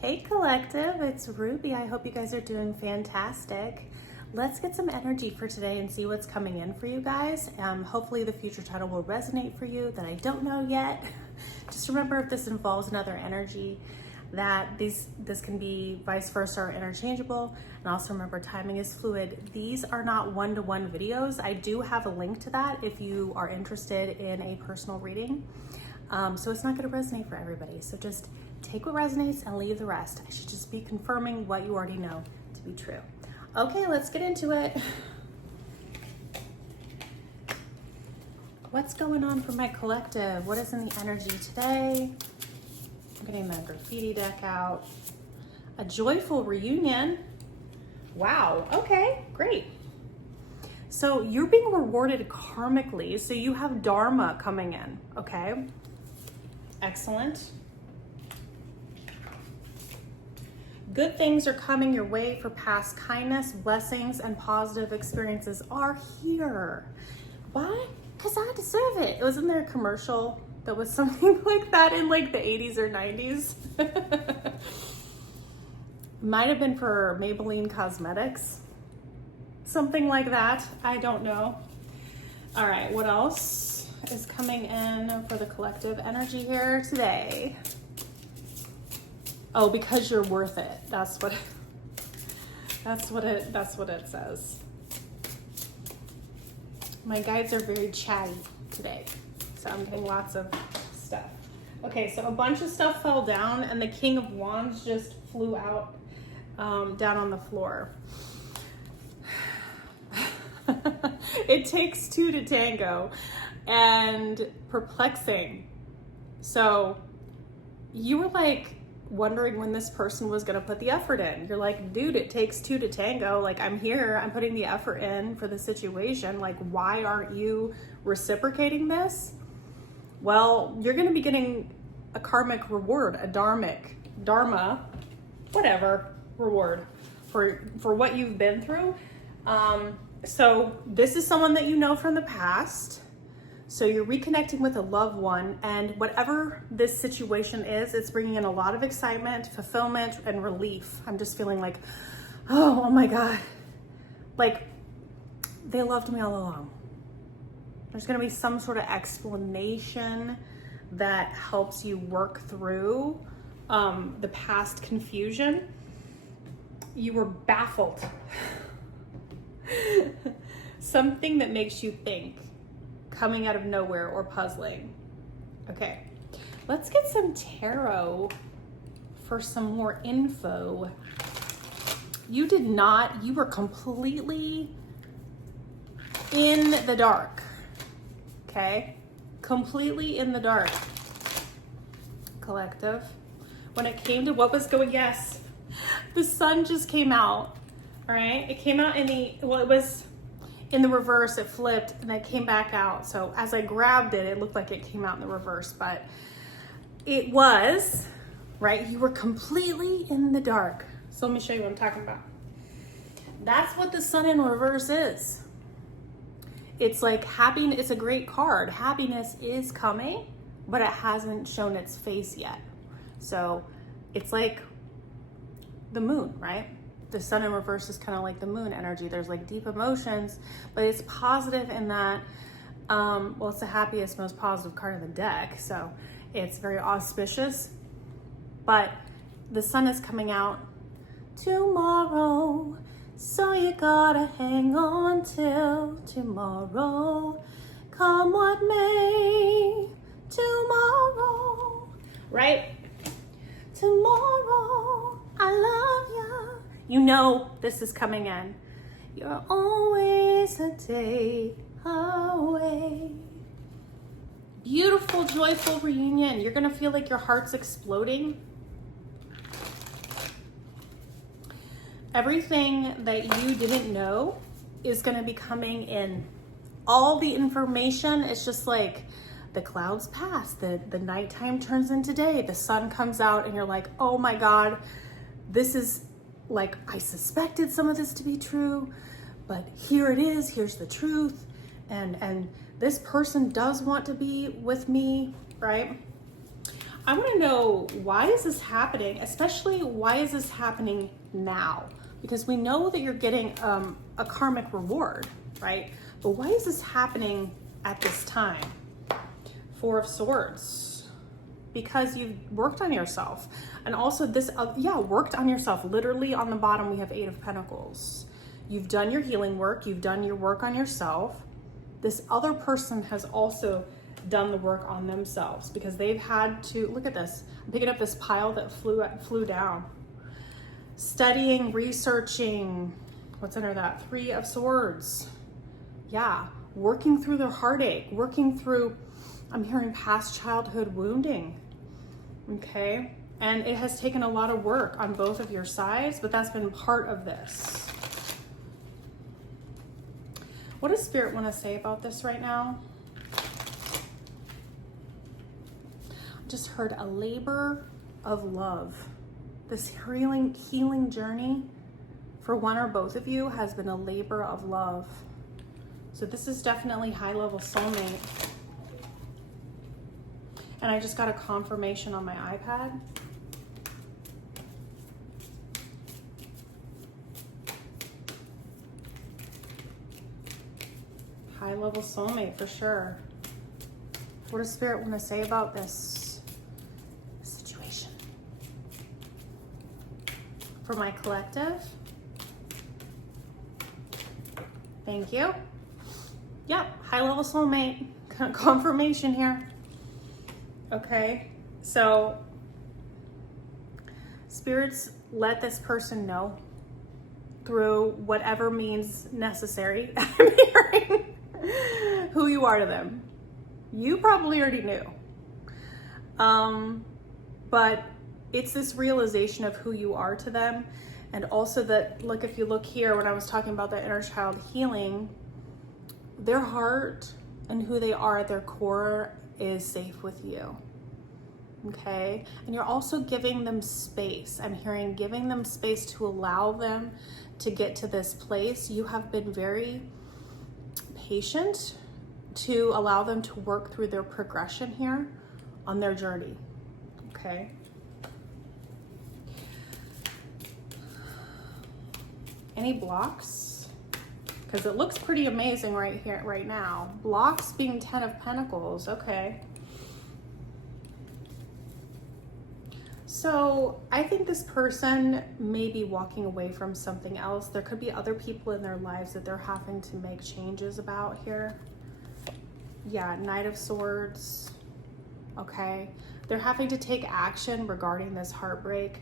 Hey collective, it's Ruby. I hope you guys are doing fantastic. Let's get some energy for today and see what's coming in for you guys. Hopefully the future title will resonate for you that I don't know yet. Just remember, if this involves another energy, that this can be vice versa or interchangeable. And also remember, timing is fluid. These are not one-to-one videos. I do have a link to that if you are interested in a personal reading. So it's not going to resonate for everybody. So just take what resonates and leave the rest. I should just be confirming what you already know to be true. Okay, let's get into it. What's going on for my collective? What is in the energy today? I'm getting the graffiti deck out. A joyful reunion. Wow, okay, great. So you're being rewarded karmically. So you have dharma coming in, okay? Excellent. Good things are coming your way for past kindness, blessings, and positive experiences are here. Why? Because I deserve it. It was in their commercial that was something like that in like the 80s or 90s. Might have been for Maybelline Cosmetics. Something like that. I don't know. All right, what else is coming in for the collective energy here today? Oh, because you're worth it. That's what it says. My guides are very chatty today, so I'm getting lots of stuff. Okay, so a bunch of stuff fell down and the King of Wands just flew out down on the floor. It takes two to tango, and perplexing. So you were like wondering when this person was going to put the effort in. You're like, dude, it takes two to tango. Like, I'm here, I'm putting the effort in for the situation. Like, why aren't you reciprocating this? Well, you're going to be getting a karmic reward, a dharma, whatever reward for what you've been through. So this is someone that you know from the past. So you're reconnecting with a loved one, and whatever this situation is, it's bringing in a lot of excitement, fulfillment, and relief. I'm just feeling like, oh my God, like they loved me all along. There's gonna be some sort of explanation that helps you work through the past confusion. You were baffled. Something that makes you think, coming out of nowhere or puzzling. Okay, let's get some tarot for some more info. You were completely in the dark, okay? Completely in the dark, collective. When it came to what was going, yes, the sun just came out, all right? It came out it was in the reverse, it flipped and it came back out. So as I grabbed it, it looked like it came out in the reverse, but it was, right? You were completely in the dark. So let me show you what I'm talking about. That's what the sun in reverse is. It's like happiness. It's a great card. Happiness is coming, but it hasn't shown its face yet. So it's like the moon, right? The sun in reverse is kind of like the moon energy. There's like deep emotions, but it's positive in that, well, it's the happiest, most positive card in the deck. So it's very auspicious, but the sun is coming out tomorrow. So you gotta hang on till tomorrow. Come what may, tomorrow, right? Tomorrow, I love you. You know this is coming in. You're always a day away. Beautiful, joyful reunion. You're gonna feel like your heart's exploding. Everything that you didn't know is gonna be coming in. All the information, it's just like the clouds pass, the nighttime turns into day, the sun comes out, and you're like, oh my God, this is like, I suspected some of this to be true, but here it is, here's the truth. And this person does want to be with me, right? I want to know, why is this happening? Especially, why is this happening now? Because we know that you're getting a karmic reward, right? But why is this happening at this time? Four of Swords. Because you've worked on yourself. And also this, worked on yourself. Literally on the bottom, we have Eight of Pentacles. You've done your healing work. You've done your work on yourself. This other person has also done the work on themselves because they've had to, look at this. I'm picking up this pile that flew down. Studying, researching, what's under that? Three of Swords. Yeah, working through their heartache, working through, I'm hearing past childhood wounding, okay? And it has taken a lot of work on both of your sides, but that's been part of this. What does Spirit want to say about this right now? I just heard a labor of love. This healing journey for one or both of you has been a labor of love. So this is definitely high-level soulmate. And I just got a confirmation on my iPad. High-level soulmate for sure. What does Spirit want to say about this situation? For my collective. Thank you. Yep, high-level soulmate. Confirmation here. Okay, so spirits let this person know through whatever means necessary. I'm hearing who you are to them. You probably already knew. But it's this realization of who you are to them. And also that, look, if you look here, when I was talking about the inner child healing, their heart and who they are at their core is safe with you. Okay? And you're also giving them space. I'm hearing giving them space to allow them to get to this place. You have been very patient to allow them to work through their progression here on their journey. Okay? Any blocks? Because it looks pretty amazing right here, right now. Blocks being 10 of Pentacles, okay. So I think this person may be walking away from something else. There could be other people in their lives that they're having to make changes about here. Yeah, Knight of Swords, okay. They're having to take action regarding this heartbreak,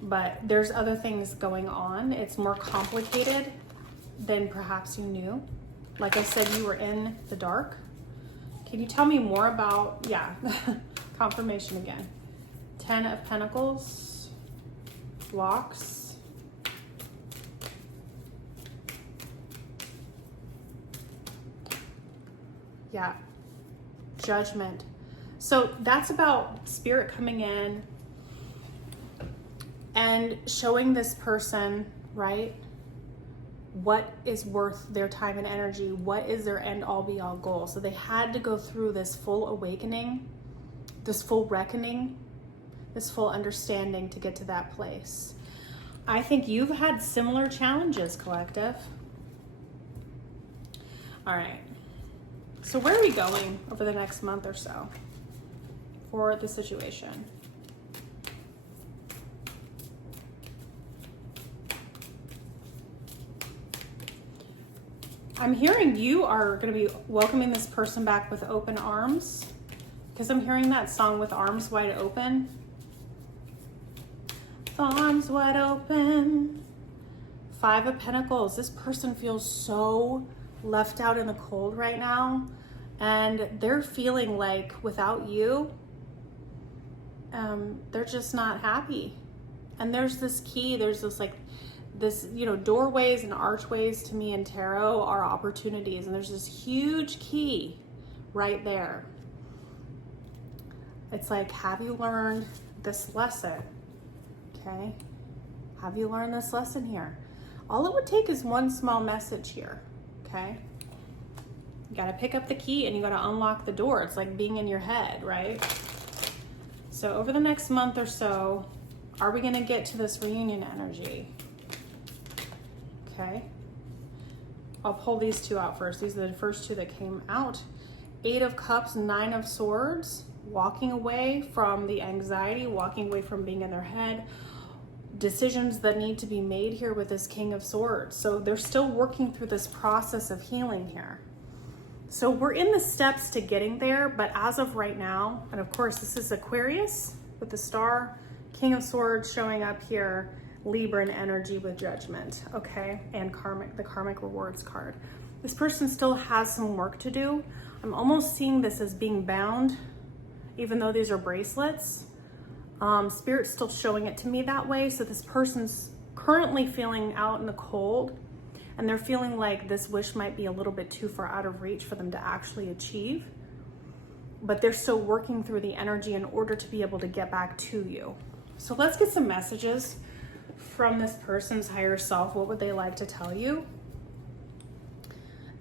but there's other things going on. It's more complicated than perhaps you knew. Like I said, you were in the dark. Can you tell me more about, yeah, confirmation again. 10 of Pentacles, blocks. Yeah, Judgment. So that's about Spirit coming in and showing this person, right, what is worth their time and energy, what is their end all be all goal. So they had to go through this full awakening, this full reckoning, this full understanding to get to that place. I think you've had similar challenges, collective. All right, so where are we going over the next month or so for the situation? I'm hearing you are going to be welcoming this person back with open arms, because I'm hearing that song, With Arms Wide Open. Arms wide open. 5 of Pentacles. This person feels so left out in the cold right now, and they're feeling like without you, they're just not happy. And there's this key, there's this like, this, you know, doorways and archways to me in tarot are opportunities, and there's this huge key right there. It's like, have you learned this lesson? Okay, have you learned this lesson here? All it would take is one small message here. Okay, you got to pick up the key and you got to unlock the door. It's like being in your head, right? So over the next month or so, are we going to get to this reunion energy? Okay. I'll pull these two out first. These are the first two that came out. 8 of Cups, 9 of Swords, walking away from the anxiety, walking away from being in their head. Decisions that need to be made here with this King of Swords. So they're still working through this process of healing here. So we're in the steps to getting there, but as of right now, and of course this is Aquarius with the star, King of Swords showing up here, Libran energy with Judgment, okay? And Karmic, the Karmic Rewards card. This person still has some work to do. I'm almost seeing this as being bound, even though these are bracelets. Spirit's still showing it to me that way. So this person's currently feeling out in the cold, and they're feeling like this wish might be a little bit too far out of reach for them to actually achieve. But they're still working through the energy in order to be able to get back to you. So let's get some messages from this person's higher self. What would they like to tell you?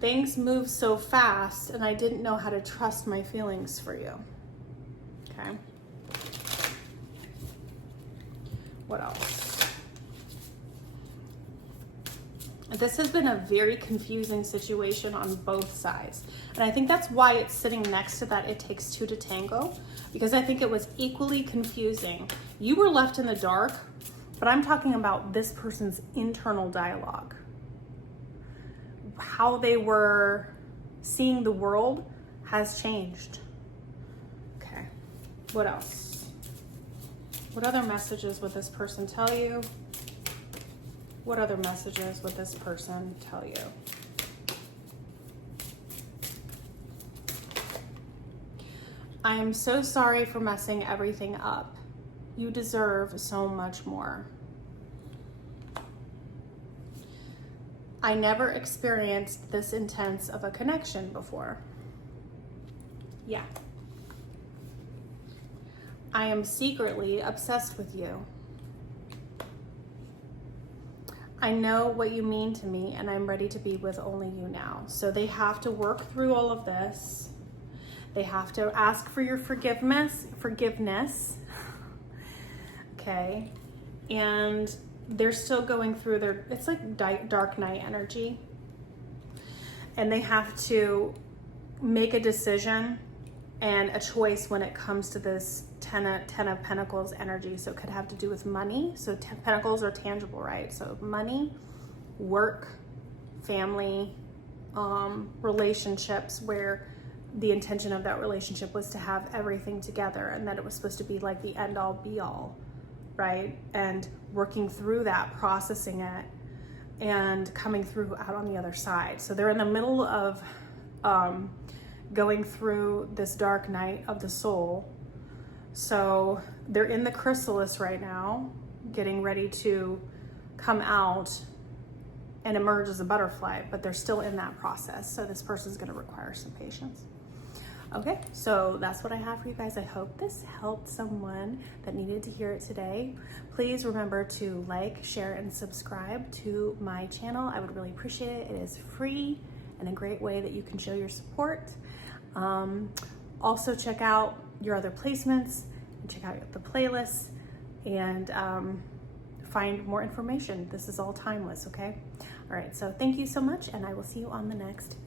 Things move so fast and I didn't know how to trust my feelings for you. Okay. What else? This has been a very confusing situation on both sides. And I think that's why it's sitting next to that It Takes Two to Tango, because I think it was equally confusing. You were left in the dark, but I'm talking about this person's internal dialogue. How they were seeing the world has changed. Okay, what else? What other messages would this person tell you? What other messages would this person tell you? I am so sorry for messing everything up. You deserve so much more. I never experienced this intense of a connection before. Yeah. I am secretly obsessed with you. I know what you mean to me and I'm ready to be with only you now. So they have to work through all of this. They have to ask for your forgiveness. Okay. And they're still going through their, it's like dark night energy. And they have to make a decision and a choice when it comes to this Ten of Pentacles energy. So it could have to do with money. So Pentacles are tangible, right? So money, work, family, relationships, where the intention of that relationship was to have everything together and that it was supposed to be like the end all be all, right? And working through that, processing it, and coming through out on the other side. So they're in the middle of going through this dark night of the soul. So they're in the chrysalis right now, getting ready to come out and emerge as a butterfly, but they're still in that process. So this person's going to require some patience. Okay, so that's what I have for you guys. I hope this helped someone that needed to hear it today. Please remember to like, share, and subscribe to my channel. I would really appreciate it. It is free and a great way that you can show your support. Also check out your other placements, and check out the playlists, and find more information. This is all timeless, okay? All right, so thank you so much, and I will see you on the next